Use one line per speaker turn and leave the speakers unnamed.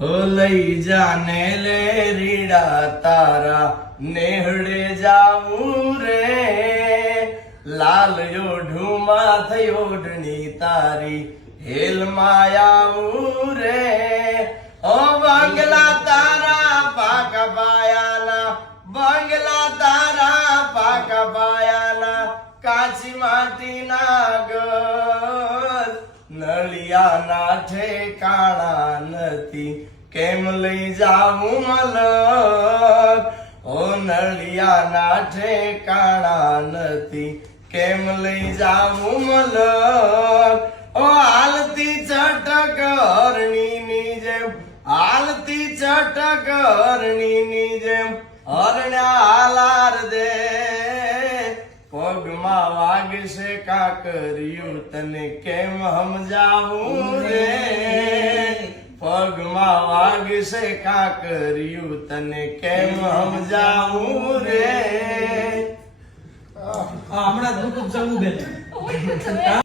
લઈ જાને લે રીડા તારા, નેહડે જાઉં રે. લાલ યોઢુમાં થઈ તારી હેલ માયાઉં રે. ઓ બંગલા તારા, પાક પાયાના, બંગલા તારા, પાક પાયાના, કાચી માટીના ઘર. નળિયાના ઠેકાણા નથી કેમ લઈ જાવું મલક ઓ નળિયાના ઠેકાણા નથી કેમ લઈ જાવું મલક ઓ હાલતી ચટક હરણીની જેમ હાલતી ચટક પગમાં વાગશે કાકરિયું. તને કેમ સમજાવું રે? પગમાં વાગશે કાકરિયું. તને કેમ સમજાવું રે?
હમણાં દુઃખ ચડવું બેન